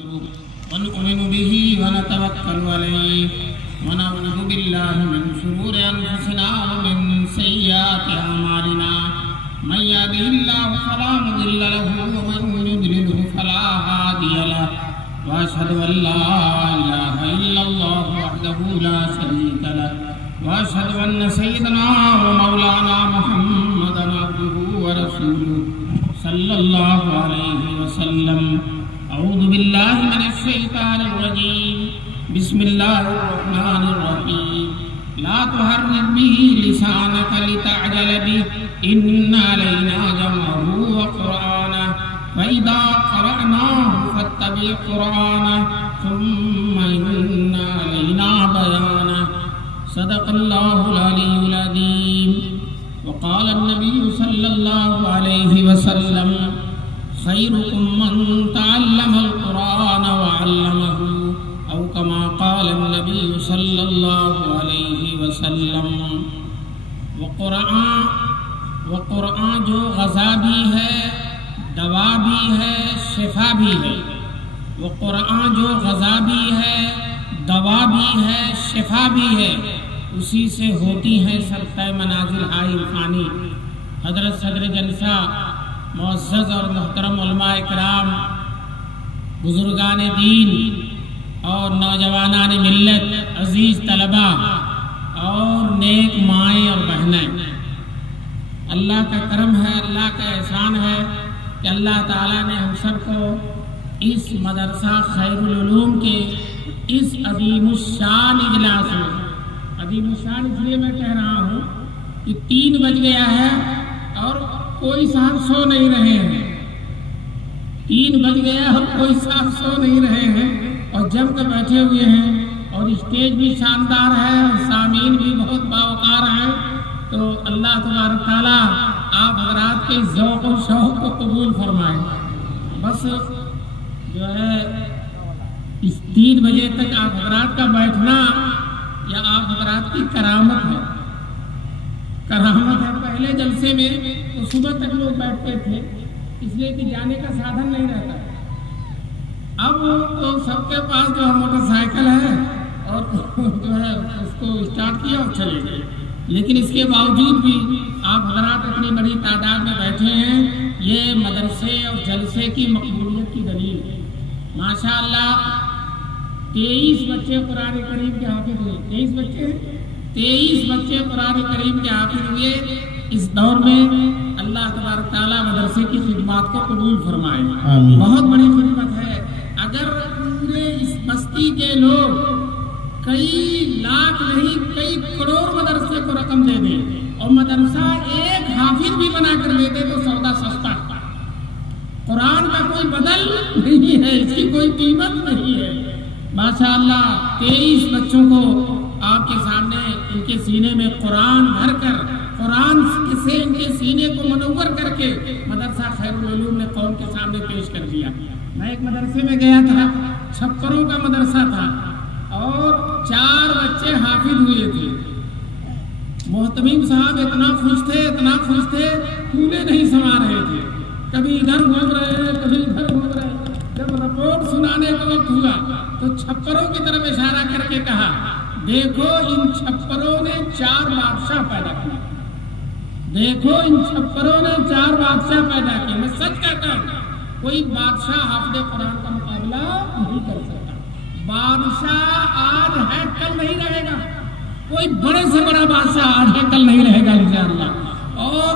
ونؤمن به ونتوكل عليه ونعوذ بالله من شرور أنفسنا ومن سيئات أعمالنا من يهده الله فلا مضل له ومن يضلله فلا هادي له وأشهد أن لا إله إلا الله وحده لا شريك له وأشهد أن سيدنا ومولانا محمدا عبده ورسوله صلى الله عليه وسلم. أعوذ بالله من الشيطان الرجيم. بسم الله الرحمن الرحيم. لا تحرك به لسانك لتعجل به إن علينا جمعه وقرآنه فإذا قرأناه فاتبع قرآنه ثم إن علينا بيانه. صدق الله العلي العظيم. وقال النبي صلى الله عليه وسلم خيركم من تعلم القرآن وعلمه أو كما قال النبي صلى الله عليه وسلم. وقرآن جو غذا بھی ہے، دوا بھی ہے، شفا بھی ہے. وقرآن جو غذا بھی ہے، دوا بھی ہے، شفا بھی ہے، اسی سے ہوتی ہیں سرقہ منازل ہائی عرفانی. حضرت صدر جلسہ معزز اور محترم علماء اکرام، بزرگان دین اور نوجوانان ملت، عزیز طلبہ اور نیک مائیں اور بہنیں، اللہ کا کرم ہے، اللہ کا احسان ہے کہ اللہ تعالیٰ نے ہم سب کو اس مدرسہ خیر العلوم کے اس عظیم الشان اجلاس میں، عظیم الشان اس لیے میں کہہ رہا ہوں کہ 3 بج گیا ہے اور کوئی صاحب سو نہیں رہے ہیں. 3 بج گیا اور کوئی صاحب سو نہیں رہے ہیں اور جم کے بیٹھے ہوئے ہیں اور اسٹیج بھی شاندار ہے اور سامعین بھی بہت باوقار ہیں. تو اللہ تبارک تعالیٰ آپ حضرات کے ذوق و شوق کو قبول فرمائیں. بس جو ہے اس 3 بجے تک آپ حضرات کا بیٹھنا یا آپ حضرات کی کرامت ہے. پہلے جلسے میں تو صبح تک لوگ بیٹھتے تھے اس لیے کہ جانے کا سادھن نہیں رہتا. اب تو سب کے پاس جو ہے موٹر سائیکل ہے اور جو ہے اس کو اسٹارٹ کیا اور چلے گئے. لیکن اس کے باوجود بھی آپ حضرات اتنی بڑی تعداد میں بیٹھے ہیں، یہ مدرسے اور جلسے کی مقبولیت کی دلیل ہے. ماشاء اللہ 23 بچے قرآن کریم کے حافظ ہوئے. 23 بچے قرآن کریم کے حافظ ہوئے. اس دور میں اللہ تبارک تعالیٰ مدرسے کی خدمات کو قبول فرمائے. بہت بڑی خدمت ہے. اگر پورے اس بستی کے لوگ کئی لاکھ نہیں کئی کروڑ مدرسے کو رقم دے دیں اور مدرسہ ایک حافظ بھی بنا کر لیتے تو سودا سستا. قرآن کا کوئی بدل نہیں ہے، اس کی کوئی قیمت نہیں ہے. ماشاء اللہ 23 بچوں کو آپ کے سامنے ان کے سینے میں قرآن بھر کر، قرآن سے ان کے سینے کو منور کر کے مدرسہ خیر العلوم نے قوم کے سامنے پیش کر دیا. میں ایک مدرسے میں گیا تھا، چھپروں کا مدرسہ تھا اور 4 بچے حافظ ہوئے تھے. محتمیم صاحب اتنا خوش تھے پھولے نہیں سما رہے تھے. کبھی ادھر گھوم رہے ہیں، کبھی ادھر گھوم رہے ہیں. جب رپورٹ سنانے کا وقت ہوا تو چھپروں کی طرف اشارہ کر کے کہا، دیکھو ان چھپروں نے 4 بادشاہ پیدا کیے. میں سچ کہتا ہوں کوئی بادشاہ حافظ قرآن کا مقابلہ نہیں کر سکتا. بادشاہ آج ہے کل نہیں رہے گا. کوئی بڑے سے بڑا بادشاہ آج ہے کل نہیں رہے گا انشاءاللہ. اور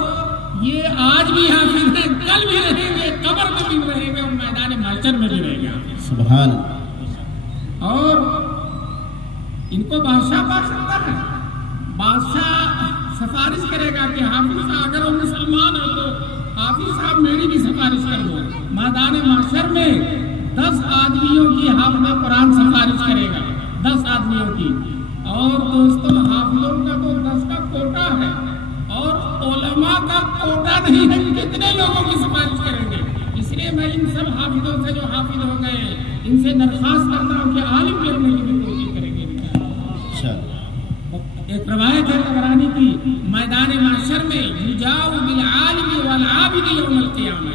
یہ آج بھی حافظ ہیں، کل بھی رہیں گے، قبر میں بھی رہیں گے اور میدان محشر میں بھی رہیں گے. سبحان اللہ. اور ان کو بادشاہ پا سکتا ہے. بادشاہ سفارش کرے گا کہ حافظ صاحب اگر وہ مسلمان ہے تو حافظ صاحب میری بھی سفارش کر دو. میدان محشر میں 10 آدمیوں کی حافظ قرآن سفارش کرے گا، 10 آدمیوں کی. اور دوستوں حافظوں کا تو 10 کا کوٹا ہے اور علماء کا کوٹا نہیں ہے. کتنے لوگوں کی سفارش کریں گے؟ اس لیے میں ان سب حافظوں سے جو حافظ ہو گئے ان سے درخواست کرتا ہوں کہ عالم بننے کی بھی کوشش کریں گے. ایک روایت ہے طبرانی کی، میدان محشر میں یجاء بالعالم والعابد یوم القیامہ،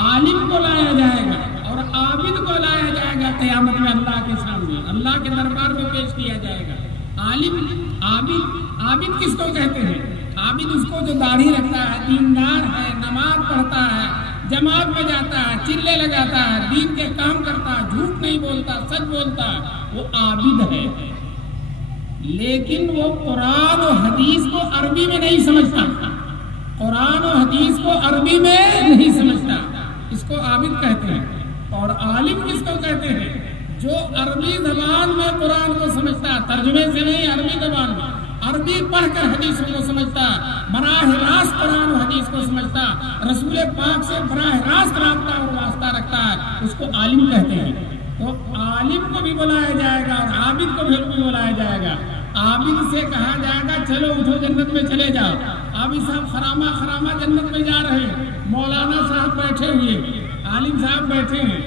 عالم کو لایا جائے گا اور عابد کو لایا جائے گا قیامت میں اللہ کے سامنے، اللہ کے دربار میں پیش کیا جائے گا۔ عالم، عابد کس کو کہتے ہیں؟ عابد اس کو جو داڑھی رکھتا ہے، دیندار ہے، نماز پڑھتا ہے، جماعت میں جاتا ہے، چلے لگاتا ہے، دین کے کام کرتا ہے، جھوٹ نہیں بولتا، سچ بولتا ہے، وہ عابد ہے۔ لیکن وہ قرآن و حدیث کو عربی میں نہیں سمجھتا، قرآن و حدیث کو عربی میں نہیں سمجھتا، اس کو عابد کہتے ہیں۔ اور عالم کس کو کہتے ہیں؟ جو عربی زبان میں قرآن کو سمجھتا، ترجمے سے نہیں، عربی زبان میں، عربی پڑھ کر حدیثوں کو سمجھتا، براہ راست قرآن و حدیث کو سمجھتا، رسول پاک سے براہ راست رابطہ اور واسطہ رکھتا ہے، اس کو عالم کہتے ہیں۔ تو عالم کو بھی بلایا جائے گا اور عابد کو بھی بلایا جائے گا۔ عابد سے کہا جائے گا چلو اٹھو جنت میں چلے جاؤ، عابد صاحب خرامہ جنت میں جا رہے ہیں، مولانا صاحب بیٹھے ہوئے، عالم صاحب بیٹھے ہیں۔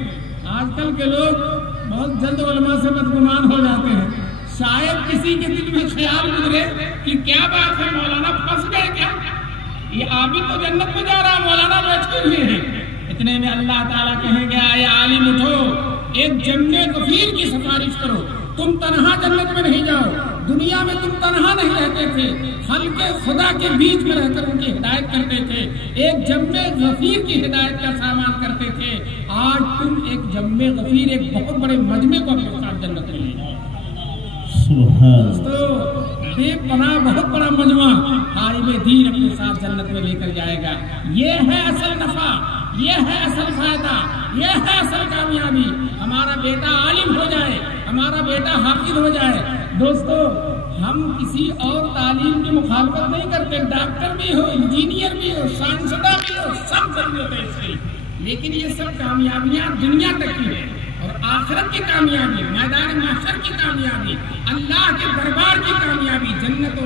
آج کل کے لوگ بہت جلد علماء سے بدگمان ہو جاتے ہیں، شاید کسی کے دل میں خیال گزرے کہ کیا بات ہے، مولانا پھنس گئے کیا، یہ عابد تو جنت میں جا رہا، مولانا بیٹھے ہوئے ہیں۔ اتنے میں اللہ تعالیٰ کہیں گے اے عالم اٹھو، ایک جم غفیر کی سفارش کرو، تم تنہا جنت میں نہیں جاؤ، دنیا میں تم تنہا نہیں رہتے تھے، خلق خدا کے بیچ میں رہ کر ان کی ہدایت کرتے تھے، ایک جم غفیر کی ہدایت کا سامان کرتے تھے، آج تم ایک جم غفیر، ایک بہت بڑے مجمع کو اپنے ساتھ جنت میں لے جاؤ۔ دوستو، بے پناہ بہت بڑا مجمع عالم دین اپنے ساتھ جنت میں لے کر جائے گا۔ یہ ہے اصل نفع، یہ ہے اصل فائدہ، یہ ہے اصل کامیابی۔ ہمارا بیٹا عالم ہو جائے، ہمارا بیٹا حافظ ہو جائے۔ دوستو، ہم کسی اور تعلیم کی مخالفت نہیں کرتے، ڈاکٹر بھی ہو، انجینئر بھی ہو، سائنسداں بھی ہو، سب ضرورت ہے اس کی، لیکن یہ سب کامیابیاں دنیا تک کی ہے، اور آخرت کی کامیابی، میدان محشر کی کامیابی، اللہ کے دربار کی کامیابی، جنت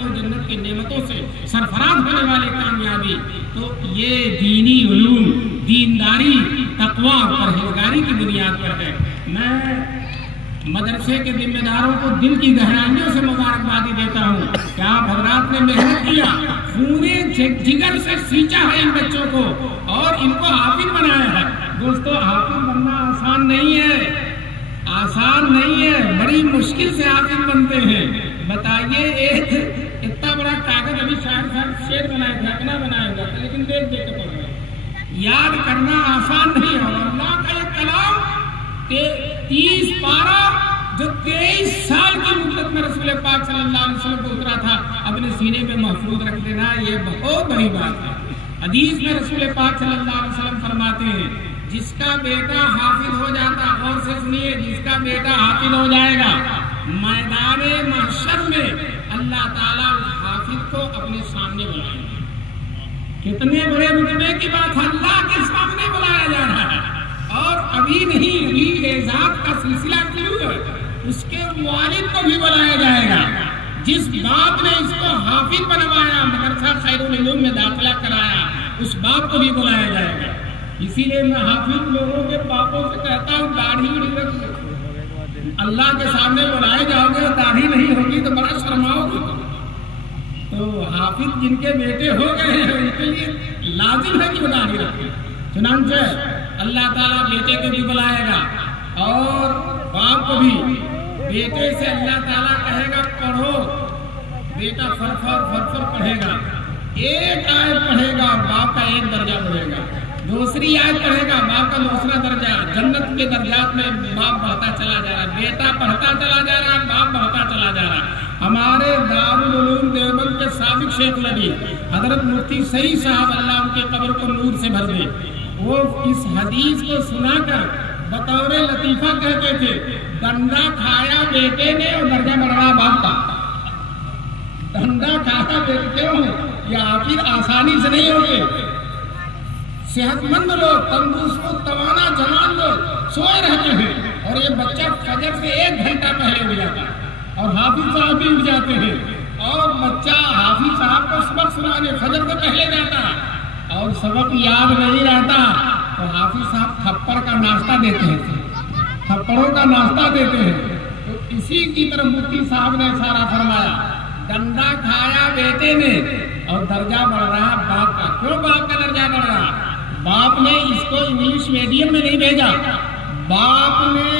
اور جنت کی نعمتوں سے سرفراز ہونے والی کامیابی، تو یہ دینی علوم، دینداری، تقویٰ اور پرہیزگاری کی بنیاد پر ہے۔ میں مدرسے کے ذمہ داروں کو دل کی گہرائیوں سے مبارکبادی دیتا ہوں کہ آپ حضرات نے محنت کیا، پورے جگر سے سینچا ہے ان بچوں کو اور ان کو حافظ بنایا ہے۔ دوستو، حافظ بننا آسان نہیں ہے، آسان نہیں ہے، بڑی مشکل سے حافظ بنتے ہیں۔ بتائیے، ایک اتنا بڑا کاغذ، ابھی شعر بنایا تھا، اپنا بنایا ہوا تھا، لیکن دیکھ کے پڑھ رہے ہیں، یاد کرنا آسان نہیں ہے۔ اللہ کا یہ کلام 30 پارہ جو 23 سال کی مدت میں رسول پاک صلی اللہ علیہ وسلم کو اترا تھا، اپنے سینے میں محفوظ رکھ دینا، یہ بہت بڑی بات ہے۔ حدیث میں رسول پاک صلی اللہ علیہ وسلم فرماتے ہیں، جس کا بیٹا حافظ ہو جاتا، غور سے سنیے، جس کا بیٹا حافظ ہو جائے گا، میدان محشر میں اللہ تعالیٰ اس حافظ کو اپنے سامنے بلائیں گے۔ کتنے بڑے رتبے کی بات ہے، اللہ کے سامنے بلایا جا رہا ہے، اور ابھی نہیں، ابھی اعزاز کا سلسلہ شروع ہے، اس کے والد کو بھی بلایا جائے گا۔ جس باپ نے اس کو حافظ بنوایا، مدرسہ خیر العلوم میں داخلہ کرایا، اس باپ کو بھی بلایا جائے گا۔ اسی لیے میں حافظ لوگوں کے باپوں سے کہتا ہوں، داڑھی رکھ لو، اللہ کے سامنے بلائے جاؤ گے، داڑھی نہیں ہوگی تو بڑا شرماؤ گے۔ تو حافظ جن کے بیٹے ہو گئے ہیں، ان کے لیے لازم ہے کہ وہ داڑھی رکھیں۔ چنانچہ اللہ تعالیٰ بیٹے کو بھی بلائے گا اور باپ کو بھی۔ بیٹے سے اللہ تعالیٰ کہے گا پڑھو، بیٹا فر پڑھے گا، ایک آیت پڑھے گا اور باپ کا ایک درجہ بڑھے گا، دوسری آیت پڑھے گا، باپ کا دوسرا درجہ۔ جنت کے درجات میں باپ بڑھتا چلا جا رہا ہے، بیٹا پڑھتا چلا جا رہا ہے، باپ بڑھتا چلا جا رہا ہے۔ ہمارے دارالعلوم دیوبند کے سابق شیخ نبی حضرت مفتی سعید صاحب، اللہ ان کے قبر کو نور سے بھر دے، وہ اس حدیث کو سنا کر بطور لطیفہ کہتے تھے، ڈنڈا کھایا بیٹے نے اور درجہ بڑھ رہا باپ کا۔ ڈنڈا کھایا بیٹے کیوں؟ یہ آخر آسانی سے نہیں ہوگے۔ صحت مند لوگ، تندرست توانا جوان لوگ سوئے رہتے ہیں، اور یہ بچہ فجر سے 1 گھنٹہ پہلے اٹھ جاتا ہے، اور حافظ صاحب بھی اٹھ جاتے ہیں، اور بچہ حافظ صاحب کو سبق سنانے فجر سے پہلے جاتا ہے، اور سبق یاد نہیں رہتا تو حافظ صاحب تھپڑ کا ناشتہ دیتے ہیں، تھپڑوں کا ناشتہ دیتے ہیں۔ تو اسی کی طرف مفتی صاحب نے اشارہ فرمایا، ڈنڈا کھایا بیٹے نے اور درجہ بڑھ رہا باپ کا۔ کیوں باپ کا درجہ بڑھ رہا؟ باپ نے اس کو انگلش میڈیم میں نہیں بھیجا، باپ نے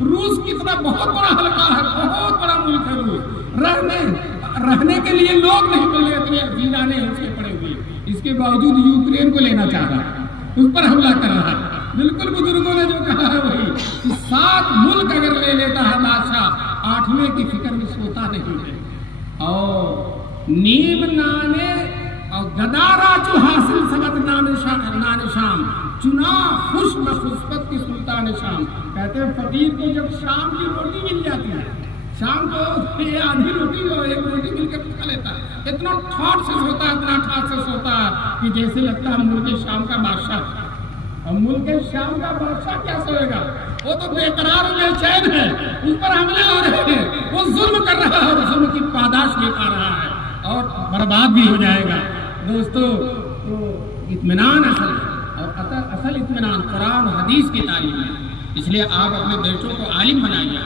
روس کتنا بہت بڑا حلقہ ہے، بہت بڑا ملک ہے روس، رہنے کے لیے لوگ نہیں مل رہے، اتنے ویرانے اس کے پڑے ہوئے، اس کے باوجود یوکرین کو لینا چاہ رہا ہے، اس پر حملہ کر رہا ہے۔ بالکل بزرگوں نے جو کہا ہے وہی، 7 ملک اگر لے لیتا ہے بادشاہ، 8ویں کی فکر میں سوتا نہیں ہے۔ اور نیم نانے اور گدارا جو حاصل سبت نان شام چنا خوش بخسبت کی سلطان شام۔ کہتے ہیں فقیر کو جب شام کی روٹی مل جاتی ہے، شام کو یہ آدھی روٹی اور ایک روٹی مل کے کھا لیتا ہے، اتنا ٹھاٹ سے سوتا ہے، اتنا ٹھاٹ سے سوتا ہے کہ جیسے لگتا ہے ملک شام کا بادشاہ۔ اور ملک شام کا بادشاہ کیا سوئے گا؟ وہ تو بے قرار و بے چین ہے، اس پر حملے ہو رہے ہیں، وہ ظلم کر رہا ہے، ظلم کی پاداش لے پا رہا ہے اور برباد بھی ہو جائے گا۔ دوستو، اطمینان اصل ہے، اور اصل اطمینان قرآن و حدیث کی تعلیم ہے۔ اس لیے آپ اپنے بیٹوں کو عالم بنائیے۔